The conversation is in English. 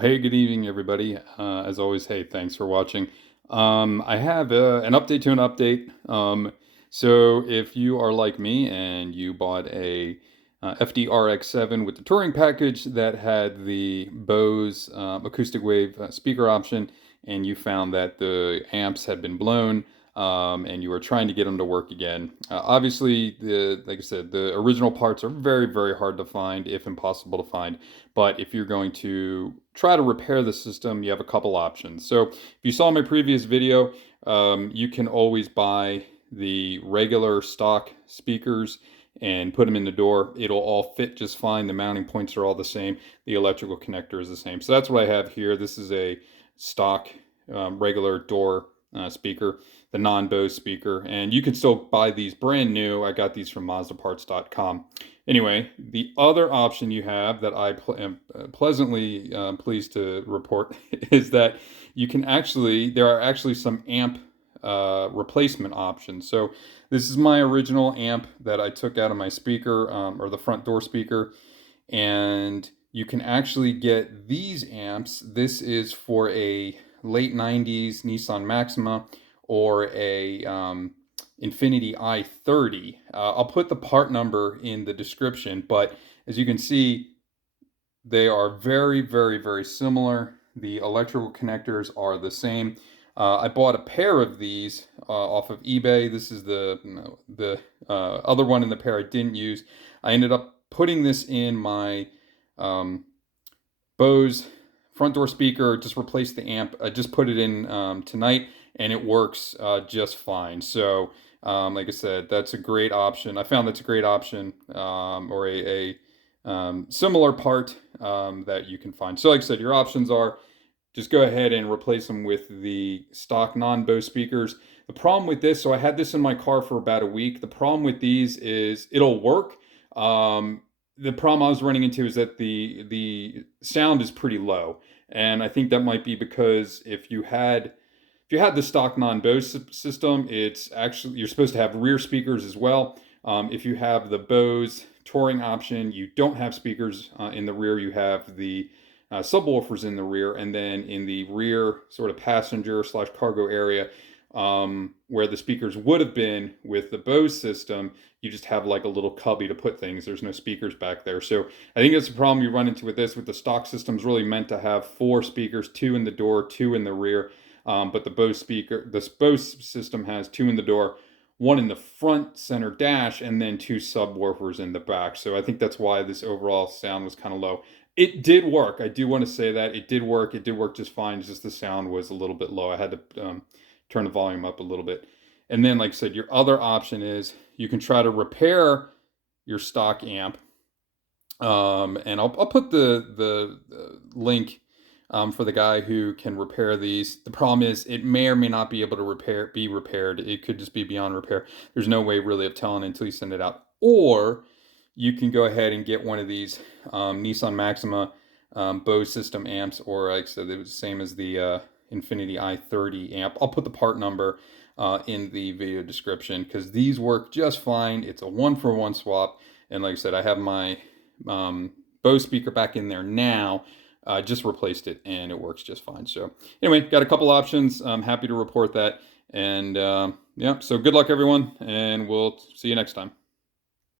Hey, good evening, everybody. As always, hey, thanks for watching. I have an update to an update. So if you are like me and you bought a FD RX7 with the touring package that had the Bose acoustic wave speaker option, and you found that the amps had been blown, and you were trying to get them to work again. Obviously, like I said, the original parts are very, very hard to find, if impossible to find. But if you're going to try to repair the system, you have a couple options. So if you saw my previous video, you can always buy the regular stock speakers and put them in the door. It'll all fit just fine. The mounting points are all the same. The electrical connector is the same. So that's what I have here. This is a stock regular door speaker, the non-Bose speaker. And you can still buy these brand new. I got these from MazdaParts.com. Anyway, the other option you have that I am pleasantly pleased to report is that you can there are actually some amp replacement options. So this is my original amp that I took out of my speaker, or the front door speaker, and you can actually get these amps. This is for a late 90s Nissan Maxima or a Infinity i30. I'll put the part number in the description, but as you can see, they are very, very, very similar. The electrical connectors are the same. I bought a pair of these off of eBay. This is the other one in the pair I didn't use. I ended up putting this in my Bose front door speaker, just replaced the amp. I just put it in tonight, and it works just fine. So like I said, that's a great option. I found that's a great option, or a similar part that you can find. So like I said, your options are just go ahead and replace them with the stock non-Bose speakers. The problem with this, so I had this in my car for about a week. The problem with these is it'll work. The problem I was running into is that the sound is pretty low, and I think that might be because if you had the stock non-Bose system, it's actually you're supposed to have rear speakers as well. If you have the Bose touring option, you don't have speakers in the rear. You have the subwoofers in the rear, and then in the rear sort of passenger slash cargo area, where the speakers would have been with the Bose system, you just have like a little cubby to put things. There's no speakers back there. So I think that's the problem you run into with this. With the stock system is really meant to have 4 speakers, 2 in the door, 2 in the rear. But the Bose system has 2 in the door, 1 in the front center dash, and then 2 subwoofers in the back. So I think that's why this overall sound was kind of low. It did work. I do want to say that it did work. It did work just fine. It's just the sound was a little bit low. I had to turn the volume up a little bit. And then, like I said, your other option is you can try to repair your stock amp. And I'll put the link for the guy who can repair these. The problem is it may or may not be able to be repaired. It could just be beyond repair. There's no way really of telling until you send it out. Or you can go ahead and get one of these Nissan Maxima Bose system amps, or like I said, it was the same as the Infinity i30 amp. I'll put the part number in the video description because these work just fine. It's a 1-for-1 swap, and like I said, I have my Bose speaker back in there now. Just replaced it, and it works just fine. So anyway, got a couple options. I'm happy to report that, and yeah. So good luck, everyone, and we'll see you next time.